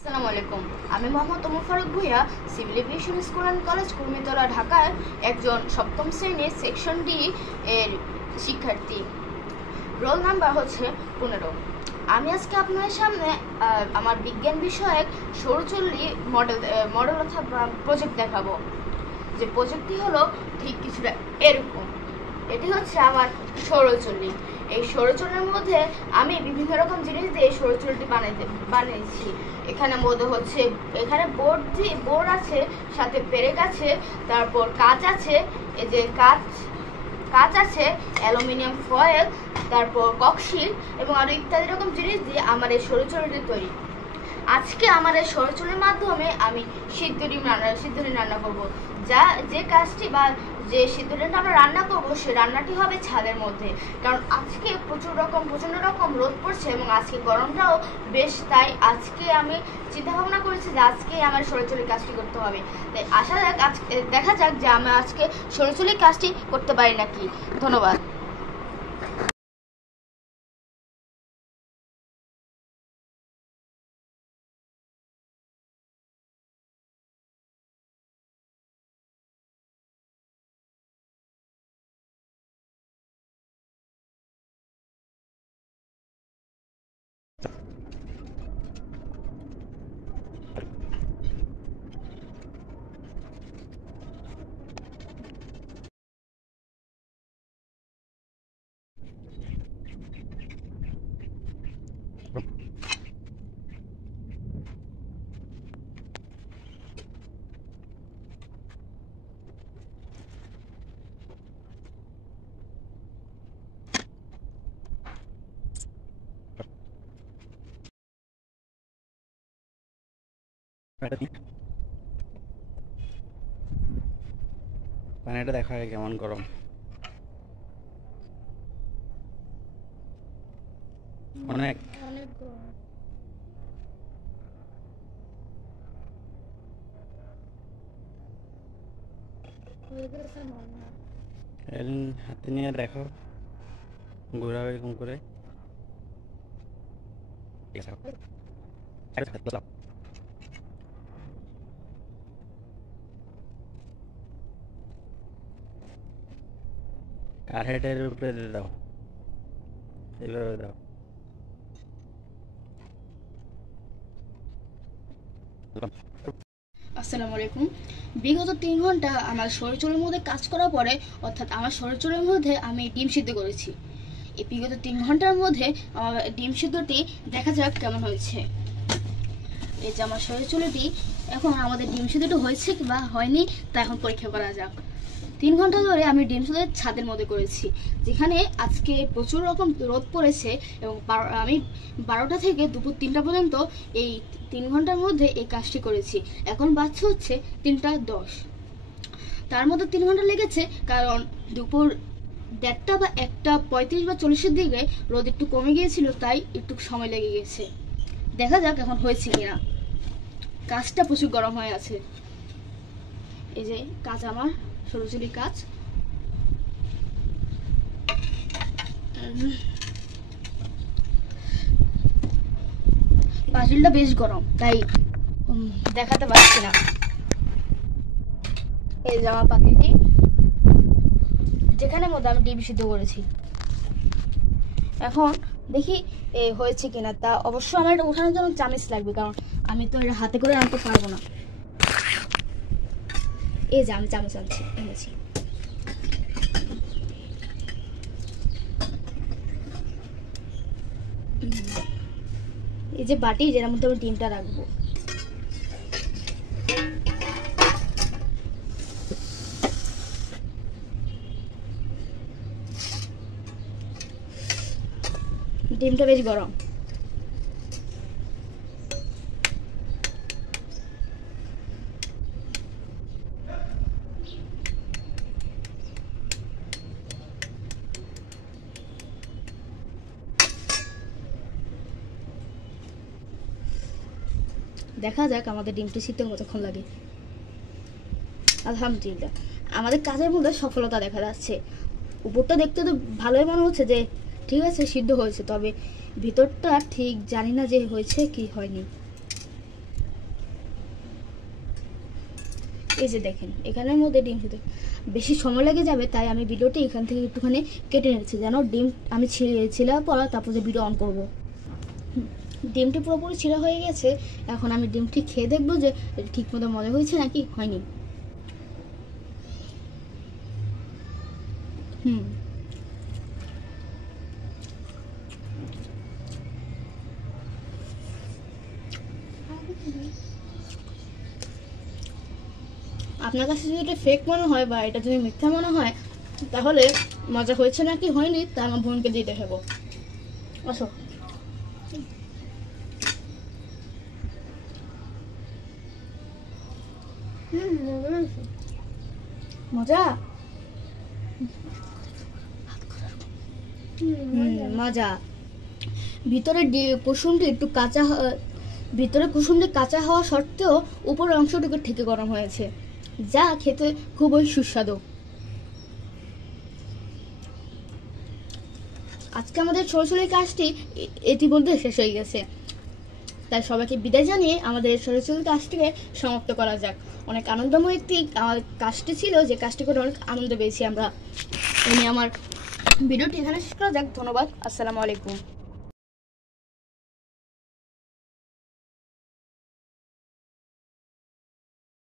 আসসালামু আলাইকুম। আমি Mohammad Omar Faruk Bhuiyan, civil aviation school and college Kurmitola, ঢাকার একজন সপ্তম শ্রেণীর সেকশন ডি এর শিক্ষার্থী। রোল নাম্বার হচ্ছে 15। আমি আজকে আপনাদের সামনে আমার বিজ্ঞান বিষয়ক সৌরচুল্লি মডেল অথবা প্রজেক্ট দেখাবো। যে প্রজেক্টটি হলো ঠিক কিছুটা এরকম। এটি হচ্ছে আমার সৌরচুল্লি। এই সৌরচুল্লির মধ্যে আমি বিভিন্ন রকম জিনিস দিয়ে সৌরচুল্লিটি বানিয়েছি। এখানে মধ্যে হচ্ছে এখানে বোর্ড আছে, সাথে পেরেক আছে, তারপর কাঁচ আছে, এই যে কাঁচ আছে, অ্যালুমিনিয়াম ফয়েল, তারপর ককশিট এবং আরো ইত্যাদি রকম জিনিস দিয়ে আমার এই সৌরচুল্লিটি তৈরি। আজকে আমার এই সৌরচুল্লির মাধ্যমে আমি সিদ্ধ ডিম রান্না করব। যে কাজটি বা যে সিদ্ধ ডিমটা আমরা রান্না করব সে রান্নাটি হবে ছাদের মধ্যে, কারণ আজকে প্রচন্ড রকম রোদ পড়ছে এবং আজকে গরমটাও বেশ। তাই আজকে আমি চিন্তা ভাবনা করেছি যে আজকে আমার সৌরচুল্লির কাজটি করতে হবে। তাই দেখা যাক যে আমি আজকে সৌরচুল্লির কাজটি করতে পারি নাকি। ধন্যবাদ। পানিটা দেখা হয় কেমন গরম। অনেক হাতে নিয়ে দেখো, ঘোরাও এরকম করে। কাঠের উপরে দাও, এইভাবে দাও। আসসালামু আলাইকুম। বিগত 3 ঘন্টা আমার শরীরচর্চার মধ্যে কাজ করার পরে, অর্থাৎ আমার শরীরচর্চার মধ্যে আমি ডিম সিদ্ধ করেছি। এই বিগত 3 ঘন্টার মধ্যে আমার ডিম সিদ্ধটি দেখা যাক কেমন হয়েছে। এই যে আমার শরীরচর্চাটি, এখন আমাদের ডিম সিদ্ধটি হয়েছে বা হয়নি তা এখন পরীক্ষা করা যাক। 3 ঘন্টা ধরে আমি ডিম সিদ্ধ ছাদের মধ্যে করেছি, যেখানে আজকে প্রচুর রকম রোদ পড়েছে এবং আমি 12টা থেকে দুপুর 3টা পর্যন্ত এই 3 ঘন্টার মধ্যে এই কাজটি করেছি। এখন বাজছে হচ্ছে 3টা 10। তার মধ্যে 3 ঘন্টা লেগেছে, কারণ দুপুর 1:30 বা 1:35 বা 40-এর দিকে রোদ একটু কমে গিয়েছিল, তাই একটু সময় লেগে গেছে। দেখা যাক এখন হয়েছে কিনা। কাজটা প্রচুর গরম হয়ে আছে। এই যে কাজ, আমার সরুচুলি কাজ। পাতিলটা বেশ গরম, তাই দেখাতে পারছি না। এই যে আমার পাতিলটি, যেখানে মধ্যে আমি ডিম সিদ্ধ করেছি। এখন দেখি হয়েছে কিনা। তা অবশ্য আমার এটা ওঠানোর জন্য চামচ লাগবে, কারণ আমি তো এটা হাতে করে আনতে পারবো না। এই যে আমি চামচ এনেছি। এই যে বাটি, যেটার মধ্যে আমি ডিমটা রাখবো। ডিমটা বেশ গরম। দেখা যাক আমাদের ডিমটি সিদ্ধ কতক্ষণ লাগে। আলহামদুলিল্লাহ, আমাদের কাজের মধ্যে সফলতা দেখা যাচ্ছে। উপরটা দেখতে তো ভালোই মনে হচ্ছে যে ঠিক আছে, সিদ্ধ হয়েছে, তবে ভিতরটা ঠিক জানি না যে হয়েছে কি হয়নি। এই যে দেখেন এখানের মধ্যে ডিম শুধু বেশি সময় লেগে যাবে, তাই আমি ভিডিওটি এখান থেকে একটুখানি কেটে নিচ্ছি যেন ডিম আমি ছিলার পর তারপর যে ভিডিও অন করব। ডিমটি পুরোপুরি ছিঁড়া হয়ে গেছে। এখন আমি ডিমটি খেয়ে দেখবো যে ঠিক মতো মজা হয়েছে নাকি হয়নি। আপনার কাছে যদি এটা ফেক মনে হয় বা এটা যদি মিথ্যা মনে হয়, তাহলে মজা হয়েছে নাকি হয়নি তা আমার বোনকে দিয়ে দেখাবো। আসো। মজা মজা। ভিতরে কুসুমটি একটু কাঁচা, ভিতরে কুসুমটি কাঁচা হওয়া সত্ত্বেও উপরের অংশটুকু থেকে গরম হয়েছে, যা খেতে খুবই সুস্বাদু। আজকে আমাদের ছোট কাজটি ইতিমধ্যে শেষ হয়ে গেছে, তাই সবাইকে বিদায় জানিয়ে আমাদের ছোট কাজটিকে সমাপ্ত করা যাক। অনেক আনন্দময় একটি কাজটি ছিল, যে কাজটি করে অনেক আনন্দ পেয়েছি আমরা। আমার ভিডিওটি এখানে শেষ করা যাক। ধন্যবাদ। আসসালামু আলাইকুম।